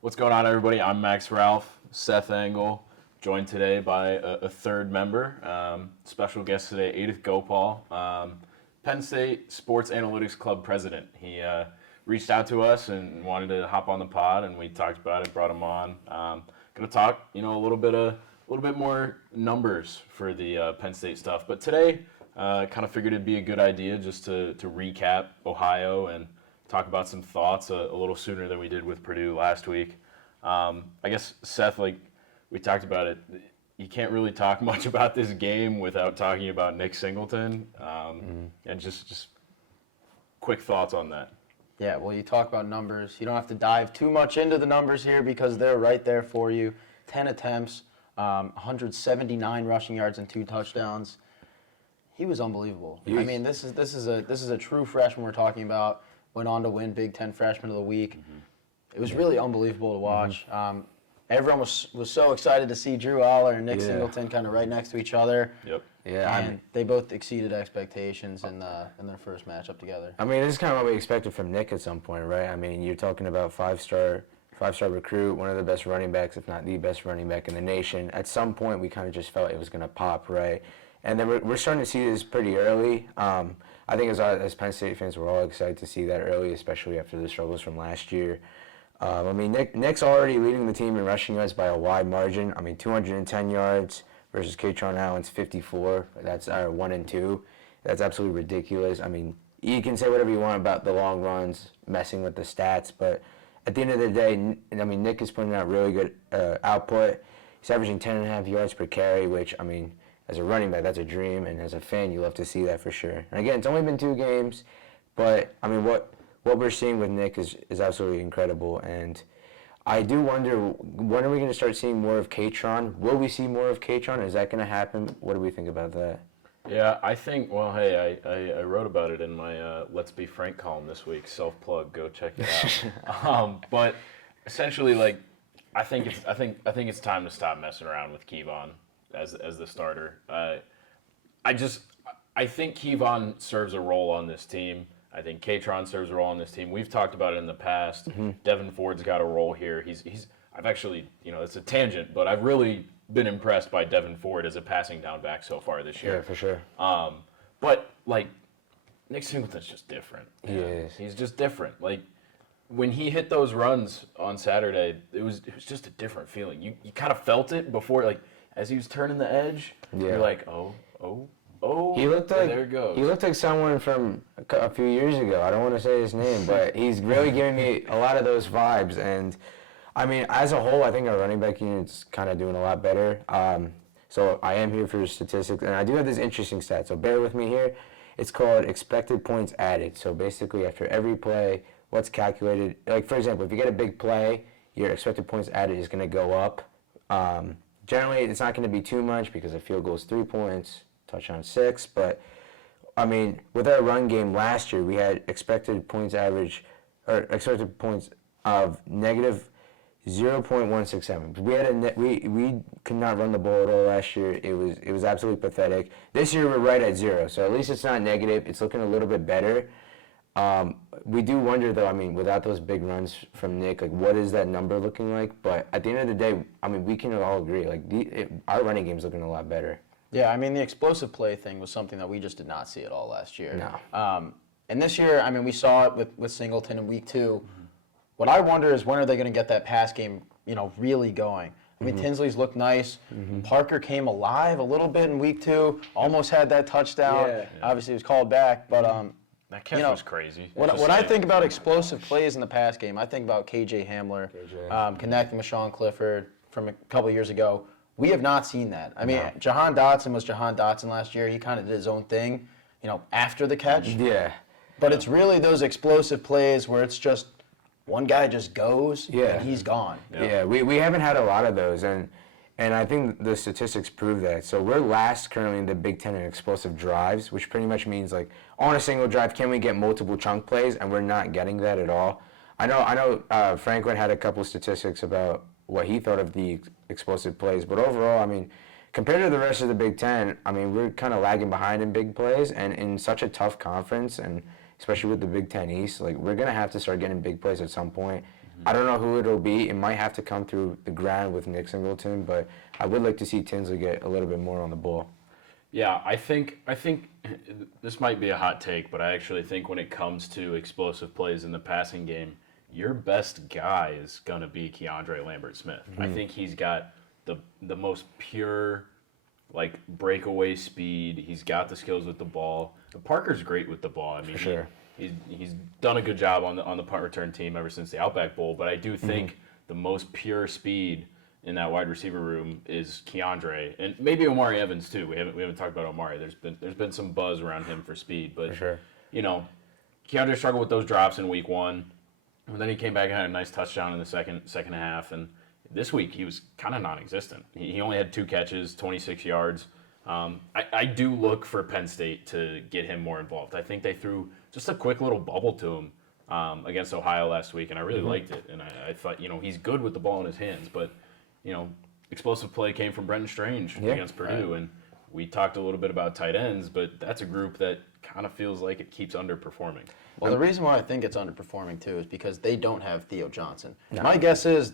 What's going on, everybody? I'm Max Ralph, Seth Engle, joined today by a third member, special guest today, Adith Gopal, Penn State Sports Analytics Club president. He reached out to us and wanted to hop on the pod, and we talked about it, brought him on. Going to talk, a little bit more numbers for the Penn State stuff. But today, kind of figured it'd be a good idea just to recap Ohio and talk about some thoughts a little sooner than we did with Purdue last week. I guess, Seth, like we talked about it, you can't really talk much about this game without talking about Nick Singleton. And just quick thoughts on that. Yeah, well, you talk about numbers. You don't have to dive too much into the numbers here because they're right there for you. 10 attempts, 179 rushing yards and 2 touchdowns. He was unbelievable. I mean, this is a true freshman we're talking about. Went on to win Big Ten Freshman of the Week. It was really unbelievable to watch. Everyone was so excited to see Drew Aller and Nick Singleton kind of right next to each other. Yep. Yeah, And they both exceeded expectations in their first matchup together. I mean, this is kind of what we expected from Nick at some point, right? I mean, you're talking about five-star recruit, one of the best running backs, if not the best running back in the nation. At some point, we kind of just felt it was going to pop, right? And then we're starting to see this pretty early. I think as Penn State fans, we're all excited to see that early, especially after the struggles from last year. I mean, Nick's already leading the team in rushing yards by a wide margin. I mean, 210 yards versus Katron Allen's 54. That's our 1 and 2. That's absolutely ridiculous. I mean, you can say whatever you want about the long runs, messing with the stats, but at the end of the day, I mean, Nick is putting out really good output. He's averaging 10.5 yards per carry, which, I mean, as a running back, that's a dream, and as a fan, you love to see that for sure. And again, it's only been 2 games, but I mean, what we're seeing with Nick is absolutely incredible. And I do wonder, when are we going to start seeing more of Katron? Will we see more of Katron? Is that going to happen? What do we think about that? Yeah, I think, well, hey, I wrote about it in my Let's Be Frank column this week. Self-plug, go check it out. But essentially, like, I think it's time to stop messing around with Kevon as the starter. I think Kevon serves a role on this team. I think Katron serves a role on this team. We've talked about it in the past. Devin Ford's got a role here. I've actually, it's a tangent, but I've really been impressed by Devin Ford as a passing down back so far this year. Yeah, for sure. But like, Nick Singleton's just different. He is. He's just different. Like, when he hit those runs on Saturday, it was just a different feeling. You kind of felt it before, like, as he was turning the edge. Yeah. You're like, oh. He looked like there it goes. He looked like someone from a few years ago. I don't want to say his name, but he's really giving me a lot of those vibes. And I mean, as a whole, I think our running back unit's kind of doing a lot better. So I am here for statistics, and I do have this interesting stat. So bear with me here. It's called expected points added. So basically, after every play, what's calculated? Like for example, if you get a big play, your expected points added is going to go up. Generally, it's not going to be too much because a field goal is 3 points. Touchdown 6, but I mean, with our run game last year, we had expected points of negative 0.167. We could not run the ball at all last year. It was absolutely pathetic. This year we're right at 0, so at least it's not negative. It's looking a little bit better. We do wonder though. I mean, without those big runs from Nick, like what is that number looking like? But at the end of the day, I mean, we can all agree like our running game's looking a lot better. Yeah, I mean, the explosive play thing was something that we just did not see at all last year. No. And this year, I mean, we saw it with Singleton in week 2. What I wonder is when are they going to get that pass game, really going? I mean, Tinsley's looked nice. Parker came alive a little bit in week 2, almost had that touchdown. Yeah. Obviously, he was called back, but That catch was crazy. When I think about explosive plays in the pass game, I think about KJ Hamler, connecting with Sean Clifford from a couple years ago. We have not seen that. I mean, Jahan Dotson was Jahan Dotson last year. He kind of did his own thing, after the catch. Yeah. But it's really those explosive plays where it's just one guy just goes and he's gone. Yeah, we haven't had a lot of those, and I think the statistics prove that. So we're last currently in the Big Ten in explosive drives, which pretty much means like on a single drive, can we get multiple chunk plays? And we're not getting that at all. I know Franklin had a couple statistics about what he thought of the explosive plays. But overall, I mean, compared to the rest of the Big Ten, I mean, we're kind of lagging behind in big plays and in such a tough conference and especially with the Big Ten East. Like, we're going to have to start getting big plays at some point. I don't know who it'll be. It might have to come through the ground with Nick Singleton, but I would like to see Tinsley get a little bit more on the ball. Yeah, I think this might be a hot take, but I actually think when it comes to explosive plays in the passing game, your best guy is gonna be Keandre Lambert-Smith. I think he's got the most pure, like, breakaway speed. He's got the skills with the ball. Parker's great with the ball. I mean, sure. He's done a good job on the punt return team ever since the Outback Bowl. But I do think the most pure speed in that wide receiver room is Keandre, and maybe Omari Evans too. We haven't talked about Omari. There's been some buzz around him for speed, but For sure. you know, Keandre struggled with those drops in week 1, and then he came back and had a nice touchdown in the second half. And this week he was kind of non-existent. He only had 2 catches, 26 yards. I do look for Penn State to get him more involved. I think they threw just a quick little bubble to him against Ohio last week, and I really liked it. And I thought, he's good with the ball in his hands, but, explosive play came from Brenton Strange against Purdue. And we talked a little bit about tight ends, but that's a group that kind of feels like it keeps underperforming. Well, the reason why I think it's underperforming, too, is because they don't have Theo Johnson. No. My guess is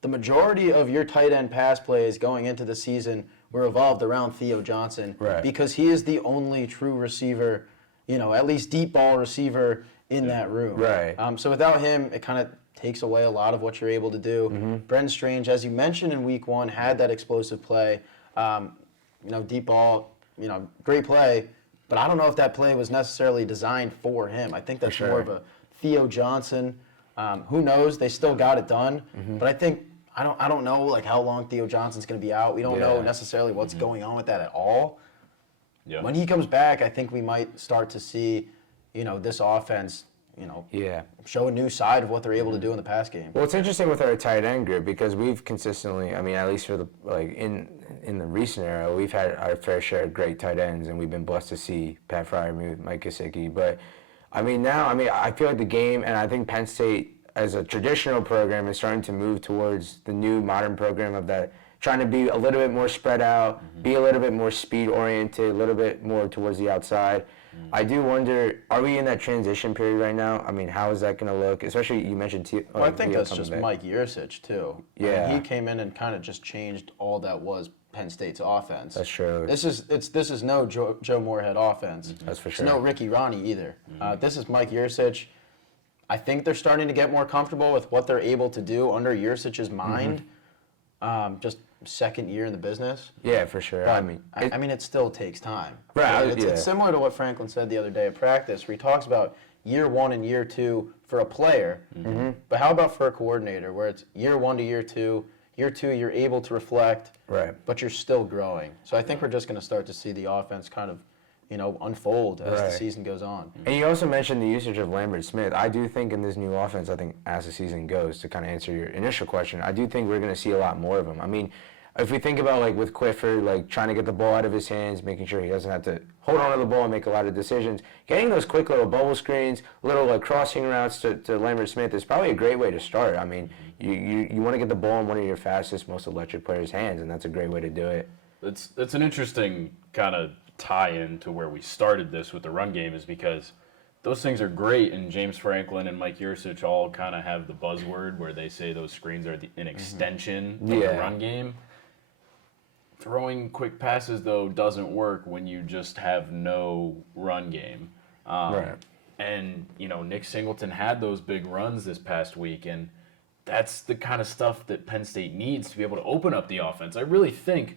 the majority of your tight end pass plays going into the season were evolved around Theo Johnson because he is the only true receiver, at least deep ball receiver in that room. Right. So without him, it kind of takes away a lot of what you're able to do. Brenton Strange, as you mentioned in week 1, had that explosive play. Deep ball, great play. But I don't know if that play was necessarily designed for him. I think that's more of a Theo Johnson. Who knows? They still got it done. But I think I don't know like how long Theo Johnson's going to be out. We don't know necessarily what's going on with that at all. Yeah. When he comes back, I think we might start to see, this offense, show a new side of what they're able to do in the pass game. Well, it's interesting with our tight end group because we've consistently, at least for in the recent era, we've had our fair share of great tight ends, and we've been blessed to see Pat Freiermuth, Mike Gesicki. But now I feel like the game, and I think Penn State as a traditional program is starting to move towards the new modern program of that, trying to be a little bit more spread out, be a little bit more speed oriented, a little bit more towards the outside. I do wonder, are we in that transition period right now? How is that going to look? Especially, you mentioned Well, I think that's just Mike Yurcich, too. Yeah. He came in and kind of just changed all that was Penn State's offense. That's true. This is no Joe Moorhead offense. That's for sure. It's no Ricky Ronnie either. This is Mike Yurcich. I think they're starting to get more comfortable with what they're able to do under Yurcich's mind. Just second year in the business. Yeah, for sure. But, it still takes time. Right. It's similar to what Franklin said the other day at practice, where he talks about year 1 and year 2 for a player. But how about for a coordinator, where it's year 1 to year 2, year 2 you're able to reflect, but you're still growing. So I think we're just going to start to see the offense kind of, unfold as the season goes on. And you also mentioned the usage of Lambert-Smith. I do think in this new offense, as the season goes, to kind of answer your initial question, I do think we're going to see a lot more of him. If we think about, with Clifford, trying to get the ball out of his hands, making sure he doesn't have to hold on to the ball and make a lot of decisions, getting those quick little bubble screens, little crossing routes to Lambert-Smith is probably a great way to start. You want to get the ball in one of your fastest, most electric players' hands, and that's a great way to do it. It's an interesting kind of tie-in to where we started this with the run game, is because those things are great, and James Franklin and Mike Yurcich all kind of have the buzzword where they say those screens are an extension of the run game. Throwing quick passes, though, doesn't work when you just have no run game. And, Nick Singleton had those big runs this past week, and that's the kind of stuff that Penn State needs to be able to open up the offense. I really think,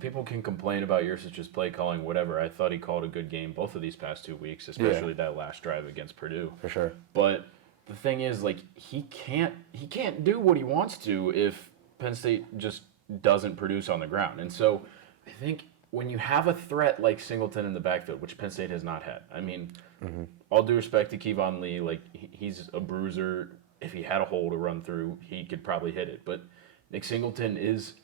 people can complain about Yurcich's play calling, whatever. I thought he called a good game both of these past 2 weeks, especially that last drive against Purdue. For sure. But the thing is, he can't do what he wants to if Penn State just doesn't produce on the ground. And so I think when you have a threat like Singleton in the backfield, which Penn State has not had, all due respect to Kevon Lee, he's a bruiser. If he had a hole to run through, he could probably hit it. But Nick Singleton is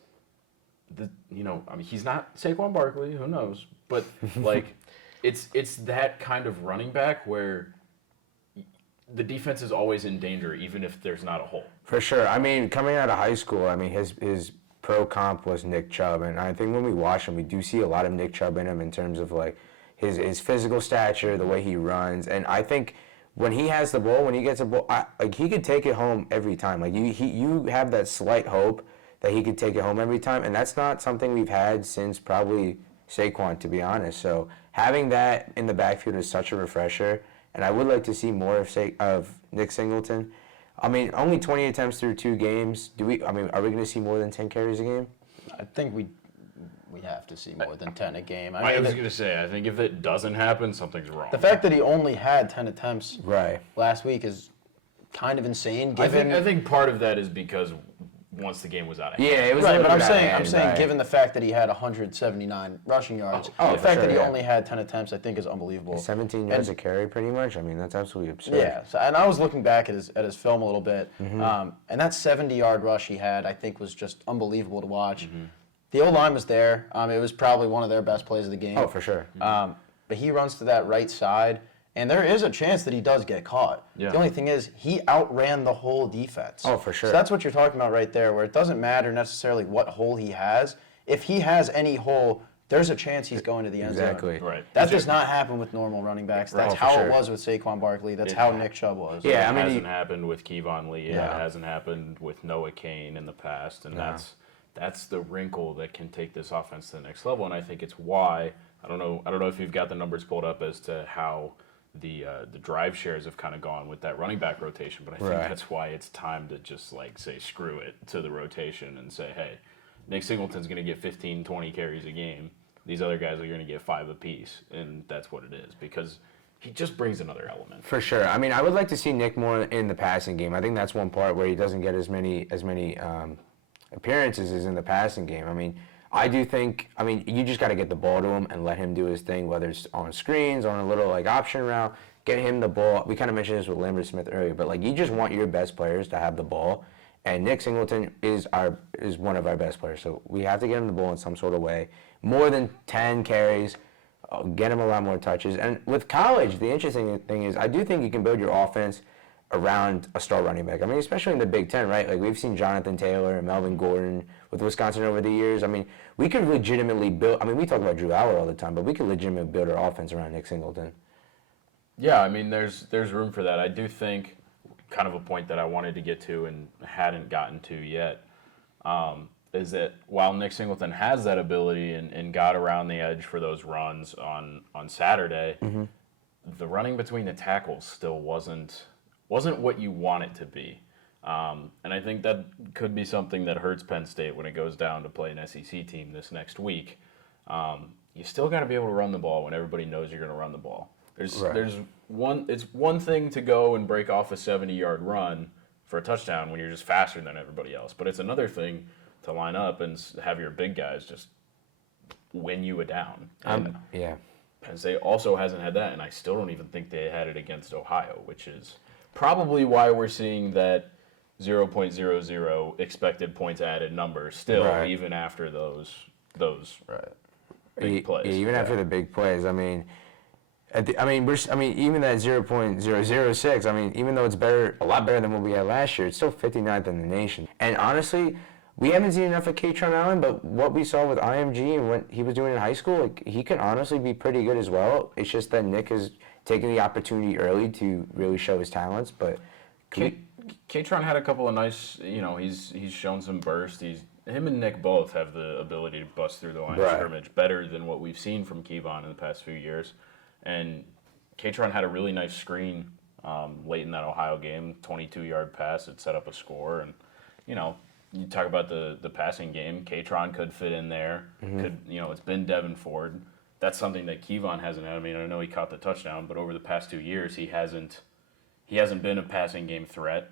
he's not Saquon Barkley, who knows? But it's that kind of running back where the defense is always in danger, even if there's not a hole. For sure. Coming out of high school, his pro comp was Nick Chubb, and I think when we watch him, we do see a lot of Nick Chubb in him in terms of his physical stature, the way he runs, and I think when he has the ball, when he gets a ball, like he could take it home every time. Like you have that slight hope that he could take it home every time, and that's not something we've had since probably Saquon, to be honest. So having that in the backfield is such a refresher, and I would like to see more of Nick Singleton. I mean, only 20 attempts through 2 games. Are we going to see more than 10 carries a game? I think we have to see more than 10 a game. I was going to say, I think if it doesn't happen, something's wrong. The fact that he only had 10 attempts Right. last week is kind of insane. I think part of that is because once the game was out of hand. Yeah, it was. Right, a but little bit out of I'm hand, saying, right. given the fact that he had 179 rushing yards, Oh, the for fact sure, that he yeah. only had 10 attempts, I think, is unbelievable. 17 yards a carry, pretty much. I mean, that's absolutely absurd. Yeah, so, and I was looking back at his film a little bit, Mm-hmm. and that 70-yard rush he had, I think, was just unbelievable to watch. Mm-hmm. The O-line was there. It was probably one of their best plays of the game. Oh, for sure. But he runs to that right side, and there is a chance that he does get caught. Yeah. The only thing is, he outran the whole defense. Oh, for sure. So that's what you're talking about right there, where it doesn't matter necessarily what hole he has. If he has any hole, there's a chance he's going to the end Exactly. zone. Right. That does not happen with normal running backs. That's Oh, for how sure. it was with Saquon Barkley. That's It how ha- Nick Chubb was. Yeah, I It mean, hasn't happened with Kevon Lee. Yeah. It hasn't happened with Noah Kane in the past, and that's the wrinkle that can take this offense to the next level. And I think it's why I don't know if you've got the numbers pulled up as to how the drive shares have kind of gone with that running back rotation, but I think Right. that's why it's time to just like say screw it to the rotation and say, hey, Nick Singleton's going to get 15, 20 carries a game. These other guys are going to get 5 apiece, and that's what it is because he just brings another element. For sure. I mean, I would like to see Nick more in the passing game. I think that's one part where he doesn't get as many appearances as in the passing game. I mean, I do think, you just got to get the ball to him and let him do his thing, whether it's on screens, on a little like option route, get him the ball. We kind of mentioned this with Lambert Smith earlier, but like you just want your best players to have the ball, and Nick Singleton is one of our best players. So we have to get him the ball in some sort of way. More than 10 carries, get him a lot more touches. And with college, the interesting thing is I do think you can build your offense around a star running back. I mean, especially in the Big Ten, right? Like we've seen Jonathan Taylor and Melvin Gordon with Wisconsin over the years. I mean, we could legitimately build. I mean, we talk about Drew Aller all the time, but we could legitimately build our offense around Nick Singleton. Yeah, I mean, there's room for that. I do think kind of a point that I wanted to get to and hadn't gotten to yet is that while Nick Singleton has that ability and got around the edge for those runs on Saturday, the running between the tackles still wasn't what you want it to be. And I think that could be something that hurts Penn State when it goes down to play an SEC team this next week. You still got to be able to run the ball when everybody knows you're going to run the ball. It's one thing to go and break off a 70-yard run for a touchdown when you're just faster than everybody else, but it's another thing to line up and have your big guys just win you a down. And Yeah. Penn State also hasn't had that, and I still don't even think they had it against Ohio, which is probably why we're seeing that 0.00 expected points added number still, Right. even after those Right. big plays. Yeah, even after the big plays, even that 0.006. I mean, even though it's a lot better than what we had last year, it's still 59th in the nation. And honestly, we haven't seen enough of Katron Allen, but what we saw with IMG and what he was doing in high school, like he can honestly be pretty good as well. It's just that Nick has taken the opportunity early to really show his talents. But Katron had a couple of nice, he's shown some burst. Him and Nick both have the ability to bust through the line of Right. scrimmage better than what we've seen from Kevon in the past few years. And Katron had a really nice screen late in that Ohio game, 22-yard pass. It set up a score. And, you talk about the passing game. Katron could fit in there. It's been Devin Ford. That's something that Kevon hasn't had. I mean, I know he caught the touchdown, but over the past 2 years, he hasn't been a passing game threat.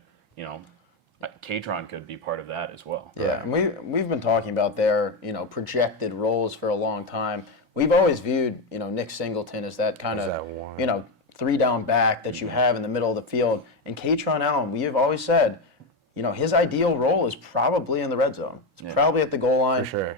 Katron could be part of that as well. Yeah, and we've been talking about their projected roles for a long time. We've always viewed Nick Singleton as that kind that of one. 3-down back that you have in the middle of the field. And Katron Allen, we have always said, his ideal role is probably in the red zone. It's probably at the goal line. For sure.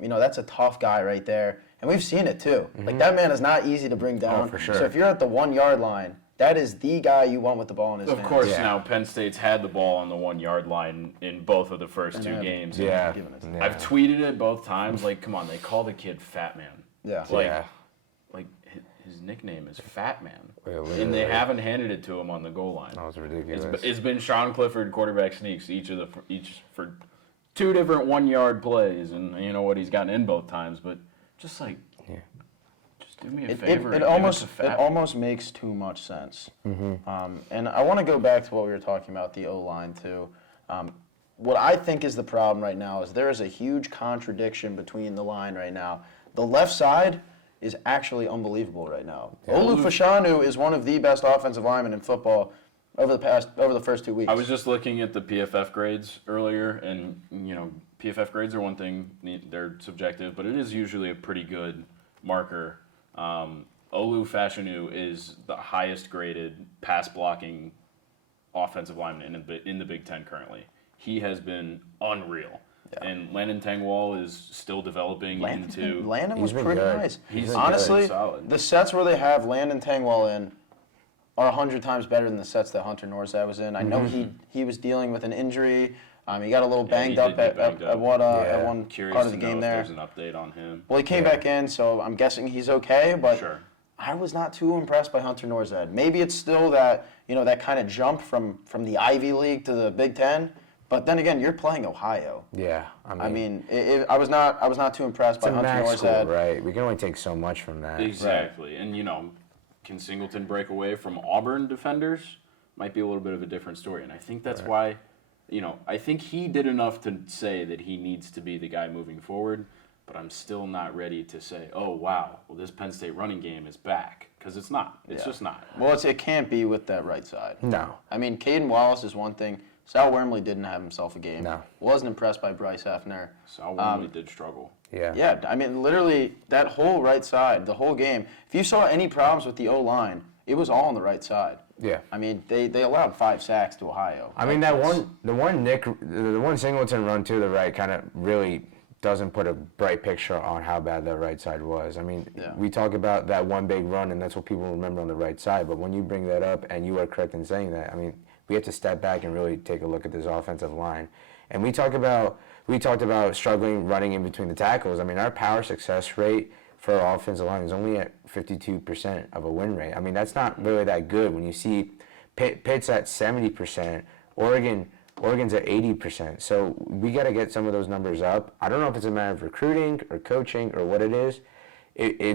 That's a tough guy right there, and we've seen it too. Like that man is not easy to bring down. for sure. So if you're at the 1-yard line, that is the guy you want with the ball in his Of hands. course, Yeah. now Penn State's had the ball on the 1-yard line in both of the first 2 games. Yeah. Given it. I've tweeted it both times. Like, come on, they call the kid Fat Man. Yeah. Like, Yeah. like his nickname is Fat Man. Yeah, and they haven't handed it to him on the goal line. That was ridiculous. It's been Sean Clifford quarterback sneaks each for 2 different 1-yard plays, and you know what, he's gotten in both times, but just like, just do me a favor. It almost makes too much sense. And I want to go back to what we were talking about, the O-line too. What I think is the problem right now is there is a huge contradiction between the line right now. The left side is actually unbelievable right now. Olu Fashanu is one of the best offensive linemen in football over the first 2 weeks. I was just looking at the PFF grades earlier, and you know, PFF grades are one thing; they're subjective, but it is usually a pretty good marker. Olu Fashanu is the highest graded pass blocking offensive lineman in the Big Ten currently. He has been unreal. Yeah. And Landon Tangwall is still developing into. Landon was pretty nice. He's honestly solid. The sets where they have Landon Tangwall in are 100 times better than the sets that Hunter Norzad was in. I know he was dealing with an injury. He got a little banged up at one part of the game there. There's an update on him. Well, he came back in, so I'm guessing he's okay. But I was not too impressed by Hunter Norzad. Maybe it's still that that kind of jump from the Ivy League to the Big Ten. But then again, you're playing Ohio. Yeah, I mean, I was not too impressed by Hunter Norzad. School, right? We can only take so much from that. Exactly, and can Singleton break away from Auburn defenders? Might be a little bit of a different story, and I think that's why, I think he did enough to say that he needs to be the guy moving forward. But I'm still not ready to say, oh wow, well this Penn State running game is back, because it's not. It's just not. Well, it can't be with that right side. No. I mean, Caden Wallace is one thing. Sal Wormley didn't have himself a game. No. Wasn't impressed by Bryce Hefner. Sal Wormley did struggle. Yeah. Yeah, I mean, literally, that whole right side, the whole game, if you saw any problems with the O-line, it was all on the right side. Yeah. I mean, they allowed 5 sacks to Ohio. I mean, the one Singleton run to the right kind of really doesn't put a bright picture on how bad the right side was. I mean, we talk about that one big run, and that's what people remember on the right side, but when you bring that up, and you are correct in saying that, I mean, we have to step back and really take a look at this offensive line. And we talked about struggling running in between the tackles. I mean, our power success rate for our offensive line is only at 52% of a win rate. I mean, that's not really that good when you see Pitt's at 70%, Oregon's at 80%. So we got to get some of those numbers up. I don't know if it's a matter of recruiting or coaching or what it is.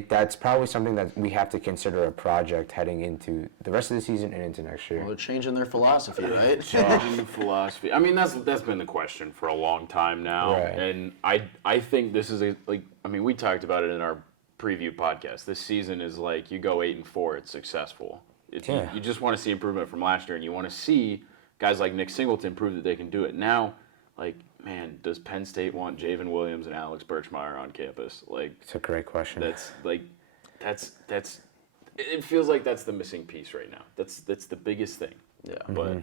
That's probably something that we have to consider a project heading into the rest of the season and into next year. Well, they're changing their philosophy, right? Changing the philosophy. I mean, that's been the question for a long time now. Right. And I think this is we talked about it in our preview podcast. This season is like you go 8-4, it's successful. You just want to see improvement from last year, and you want to see guys like Nick Singleton prove that they can do it. Now, man, does Penn State want Javen Williams and Alex Birchmeier on campus? It's a great question. It feels like that's the missing piece right now. That's the biggest thing. Yeah. But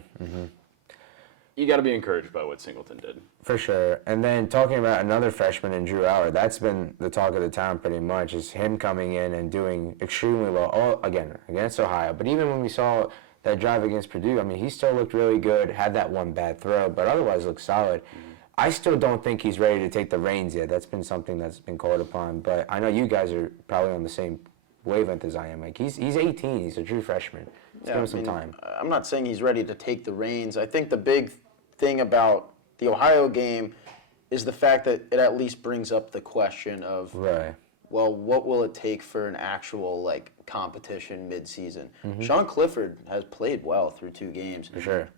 you got to be encouraged by what Singleton did. For sure. And then talking about another freshman in Drew Aller, that's been the talk of the town pretty much, is him coming in and doing extremely well, again, against Ohio. But even when we saw that drive against Purdue, I mean, he still looked really good, had that one bad throw, but otherwise looked solid. I still don't think he's ready to take the reins yet. That's been something that's been called upon. But I know you guys are probably on the same wavelength as I am. He's 18. He's a true freshman. Give him some time. I'm not saying he's ready to take the reins. I think the big thing about the Ohio game is the fact that it at least brings up the question of, well, what will it take for an actual competition mid-season? Sean Clifford has played well through 2 games. For sure.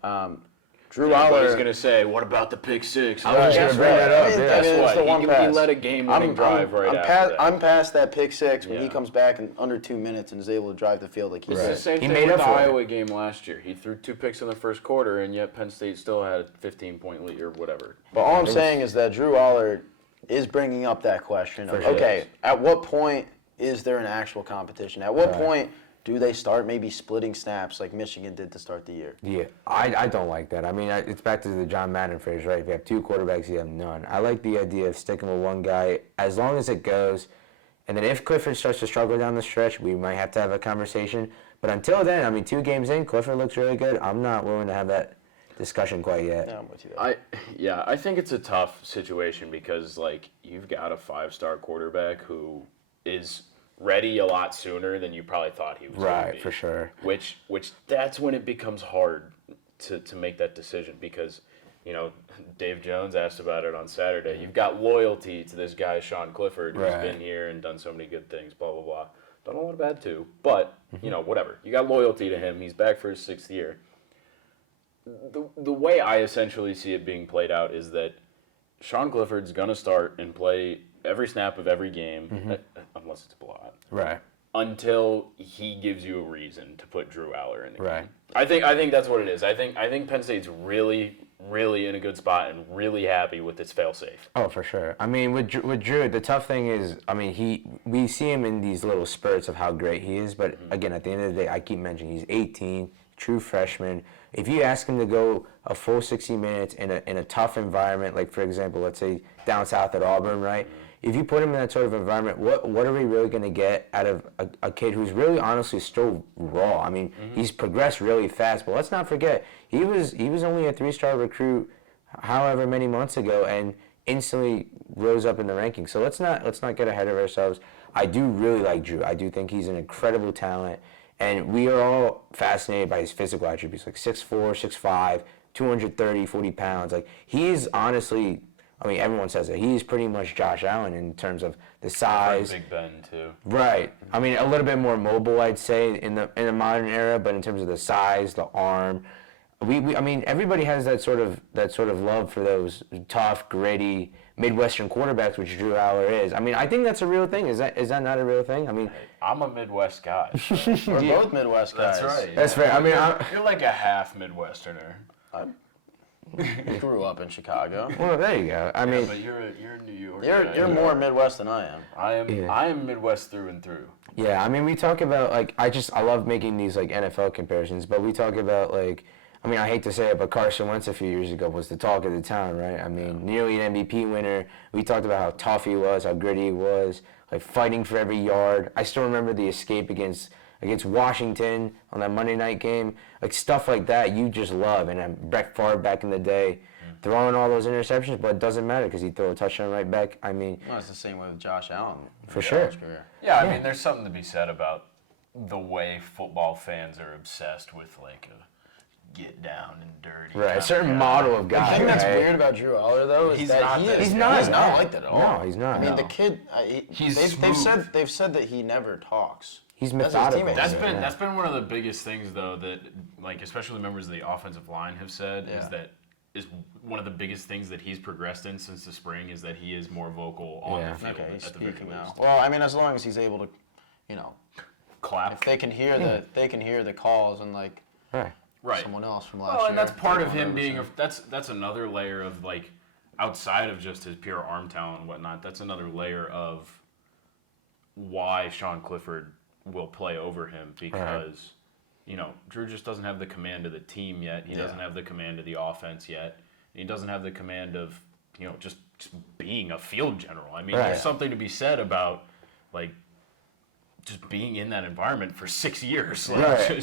Drew Aller. He's going to say, what about the pick six? I was just going to bring that up. Guess what? He pass. led a game-winning drive right after that. I'm past that pick six when he comes back in under 2 minutes and is able to drive the field like he It's did. the same thing with the Iowa game last year. He threw 2 picks in the first quarter, and yet Penn State still had a 15-point lead or whatever. But all I'm saying is that Drew Aller is bringing up that question of, okay, at what point is there an actual competition? At what point do they start maybe splitting snaps like Michigan did to start the year? Yeah, I don't like that. I mean, it's back to the John Madden phrase, right? If you have 2 quarterbacks, you have none. I like the idea of sticking with one guy as long as it goes. And then if Clifford starts to struggle down the stretch, we might have to have a conversation. But until then, I mean, 2 games in, Clifford looks really good. I'm not willing to have that discussion quite yet. Yeah, I'm with you. I think it's a tough situation because, you've got a 5-star quarterback who is ready a lot sooner than you probably thought he was going to Right, be. for sure. Which that's when it becomes hard to make that decision because, Dave Jones asked about it on Saturday. You've got loyalty to this guy, Sean Clifford, who's Right. been here and done so many good things, blah, blah, blah. Done a lot of bad too, but, whatever. You got loyalty to him. He's back for his 6th year. The way I essentially see it being played out is that Sean Clifford's going to start and play every snap of every game, unless it's a blowout, Right. until he gives you a reason to put Drew Aller in the Right. game. I think that's what it is. I think Penn State's really, really in a good spot and really happy with its fail-safe. Oh, for sure. I mean, with Drew, the tough thing is, I mean, we see him in these little spurts of how great he is, but again, at the end of the day, I keep mentioning he's 18, true freshman. If you ask him to go a full 60 minutes in a tough environment, like for example, let's say down south at Auburn, right? If you put him in that sort of environment, what are we really going to get out of a kid who's really honestly still raw? I mean, he's progressed really fast, but let's not forget he was only a 3-star recruit, however many months ago, and instantly rose up in the rankings. So let's not get ahead of ourselves. I do really like Drew. I do think he's an incredible talent, and we are all fascinated by his physical attributes, like 6'4", 6'5", 230, 40 pounds. Like he's honestly. I mean, everyone says it. He's pretty much Josh Allen in terms of the size. Big Ben too. Right. I mean, a little bit more mobile, I'd say, in the modern era. But in terms of the size, the arm, I mean, everybody has that sort of love for those tough, gritty Midwestern quarterbacks, which Drew Aller is. I mean, I think that's a real thing. Is that not a real thing? I mean, I'm a Midwest guy. We're both Midwest guys. That's right. That's fair. I mean, you're like a half Midwesterner. Grew up in Chicago. well, there you go. I mean, But you're a New York. You're more Midwest than I am. I am Midwest through and through. yeah, I mean, we talk about, like, I love making these, like, NFL comparisons, but we talk about, like, I mean, I hate to say it, but Carson Wentz a few years ago was the talk of the town, right? I mean, nearly an MVP winner. We talked about how tough he was, how gritty he was, like, fighting for every yard. I still remember the escape against Washington on that Monday night game. Like, stuff like that you just love. And Brett Favre back in the day, throwing all those interceptions, but it doesn't matter because he'd throw a touchdown right back. I mean, No, it's the same way with Josh Allen. For sure. Yeah, I mean, there's something to be said about the way football fans are obsessed with, like, a get down and dirty. right, a kinda certain guy. model of guy. The thing that's right? weird about Drew Aller, though, is He's that not he that is, guy. he's not like that at all. No, he's not. I mean, No. the kid, He's they've said that he never talks. He's That's his methodical. teammates. That's been one of the biggest things, though, that, like, especially members of the offensive line have said is one of the biggest things that he's progressed in since the spring is that he is more vocal on the field Okay, he's at the very speaking now. least. Well, I mean, as long as he's able to, Clap. if they can hear the calls and like Right. Right. someone else from last Well, year. and that's part of they him don't being understand. that's another layer of, like, outside of just his pure arm talent and whatnot. That's another layer of why Sean Clifford will play over him because Drew just doesn't have the command of the team yet. He doesn't have the command of the offense yet. He doesn't have the command of just being a field general. I mean, Right. there's something to be said about, like, just being in that environment for 6 years. Like, Right.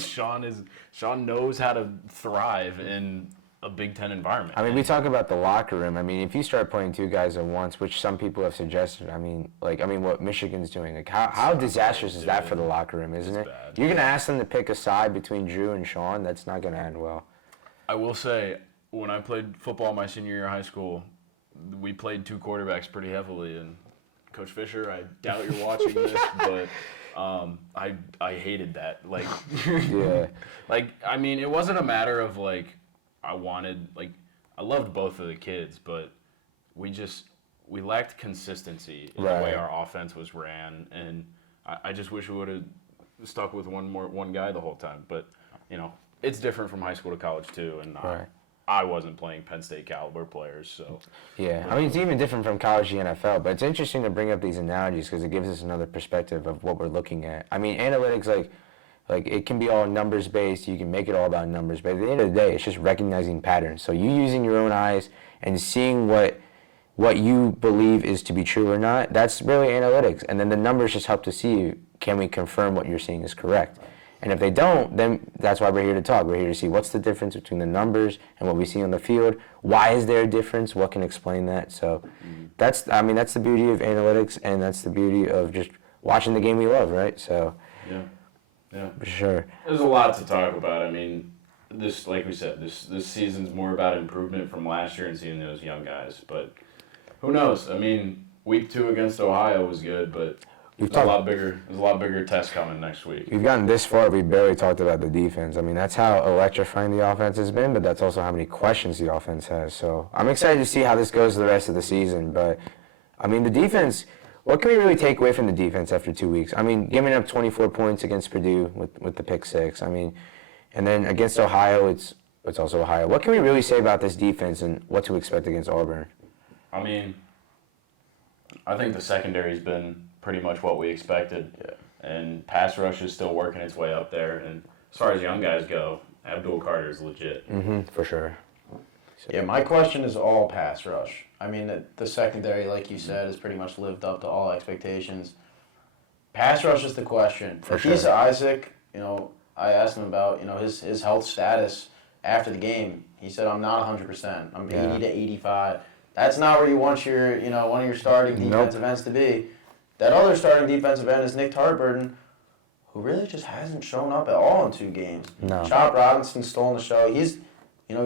Sean knows how to thrive in a Big Ten environment. I mean, we talk about the locker room. I mean, if you start playing two guys at once, which some people have suggested, I mean, what Michigan's doing, like, how disastrous is that for the locker room, isn't it? bad. You're gonna ask them to pick a side between Drew and Sean. That's not gonna end well. I will say, when I played football my senior year of high school, we played two quarterbacks pretty heavily. And Coach Fisher, I doubt you're watching this, but I hated that. Like, Yeah. like, I mean, it wasn't a matter of, like, I loved both of the kids, but we lacked consistency in the way Right. our offense was ran, and I just wish we would have stuck with one guy the whole time. But it's different from high school to college too, and Right. I wasn't playing Penn State caliber players, so Yeah, I mean, it's even different from college to NFL, but it's interesting to bring up these analogies because it gives us another perspective of what we're looking at. I mean, analytics, like it can be all numbers based. You can make it all about numbers, but at the end of the day, it's just recognizing patterns. So you using your own eyes and seeing what you believe is to be true or not. That's really analytics, and then the numbers just help to see, can we confirm what you're seeing is correct? And if they don't, then that's why we're here to talk. We're here to see what's the difference between the numbers and what we see on the field. Why is there a difference? What can explain that? So that's the beauty of analytics, and that's the beauty of just watching the game we love, right? So, Yeah. for sure. There's a lot to talk about. I mean, this, like we said, this season's more about improvement from last year and seeing those young guys. But who knows? I mean, week 2 against Ohio was good, but there's a lot bigger test coming next week. We've gotten this far, we barely talked about the defense. I mean, that's how electrifying the offense has been, but that's also how many questions the offense has. So I'm excited to see how this goes the rest of the season. But, I mean, the defense, what can we really take away from the defense after 2 weeks? I mean, giving up 24 points against Purdue with the pick 6. I mean, and then against Ohio, it's also Ohio. What can we really say about this defense and what to expect against Auburn? I mean, I think the secondary's been pretty much what we expected. Yeah. And pass rush is still working its way up there. And as far as young guys go, Abdul Carter's legit. For sure. Yeah, my question is all pass rush. I mean, the secondary, like you said, has pretty much lived up to all expectations. Pass rush is the question. For sure. Keisa Isaac, I asked him about, his health status after the game. He said, I'm not 100%. I'm 80 to 85. That's not where you want your, one of your starting defensive ends to be. That other starting defensive end is Nick Tarburton, who really just hasn't shown up at all in 2 games. No. Chop Robinson's stolen the show. He's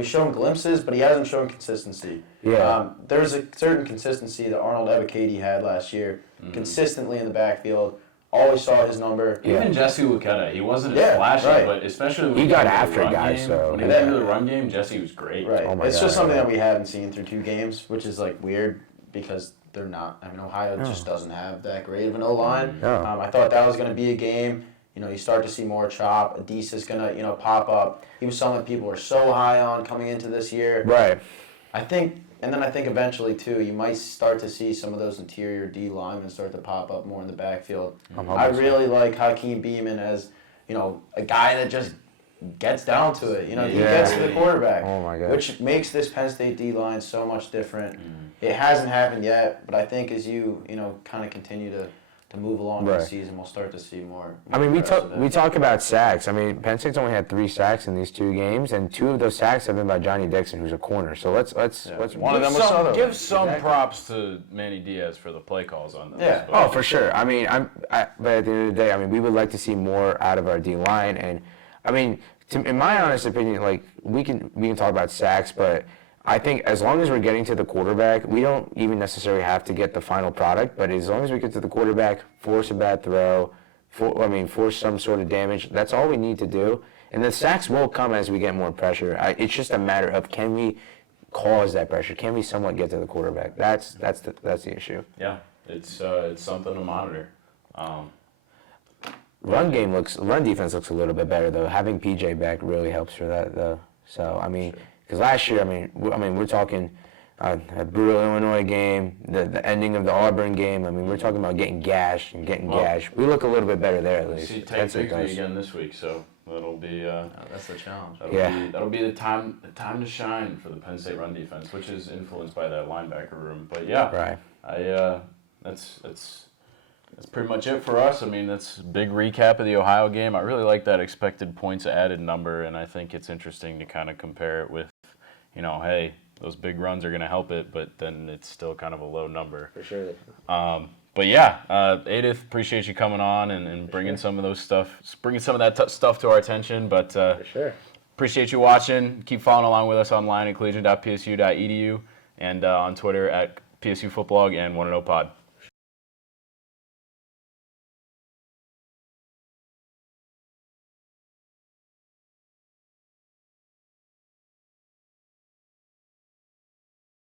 shown glimpses, but he hasn't shown consistency. Yeah. There's a certain consistency that Arnold Ebiketie had last year, consistently in the backfield. Always saw his number. Even Jesse Luketa, he wasn't as flashy, but especially when he got after guys. So when he got into the run game, Jesse was great. Right. It's just something that we haven't seen through 2 games, which is weird because they're not. I mean, Ohio just doesn't have that great of an O-line. No. I thought that was going to be a game. You start to see more chop. Adith is going to, pop up. He was someone people were so high on coming into this year. Right. I think eventually, too, you might start to see some of those interior D linemen start to pop up more in the backfield. I really like Hakeem Beamon as, a guy that just gets down to it. He gets to the quarterback, Oh my gosh. which makes this Penn State D line so much different. It hasn't happened yet, but I think as you, kind of continue to move along this season, we'll start to see more. I mean, we talk about sacks. I mean, Penn State's only had 3 sacks in these 2 games, and 2 of those sacks have been by Johnny Dixon, who's a corner. So let's one of them was Sutherland. Give some props to Manny Diaz for the play calls on those. Yeah. Oh, for sure. I mean, but at the end of the day, I mean, we would like to see more out of our D line, and I mean, in my honest opinion, we can talk about sacks, but I think as long as we're getting to the quarterback, we don't even necessarily have to get the final product, but as long as we get to the quarterback, force a bad throw, force some sort of damage, that's all we need to do. And the sacks will come as we get more pressure. It's just a matter of, can we cause that pressure? Can we somewhat get to the quarterback? That's the issue. Yeah, it's something to monitor. Run defense looks a little bit better though. Having PJ back really helps for that though. So I mean, because last year, we're talking a brutal Illinois game, the ending of the Auburn game. I mean, we're talking about getting gashed. We look a little bit better there at least. See Tank Bigsby again this week, so that'll be that's the challenge. That'll be the time to shine for the Penn State run defense, which is influenced by that linebacker room. But yeah, right. That's pretty much it for us. I mean, that's a big recap of the Ohio game. I really like that expected points added number, and I think it's interesting to kind of compare it with, hey, those big runs are going to help it, but then it's still kind of a low number. For sure. But yeah, Adith, appreciate you coming on and bringing some of that stuff to our attention. But for sure. Appreciate you watching. Keep following along with us online at collegian.psu.edu and on Twitter at PSU Footblog and 1-0 Pod.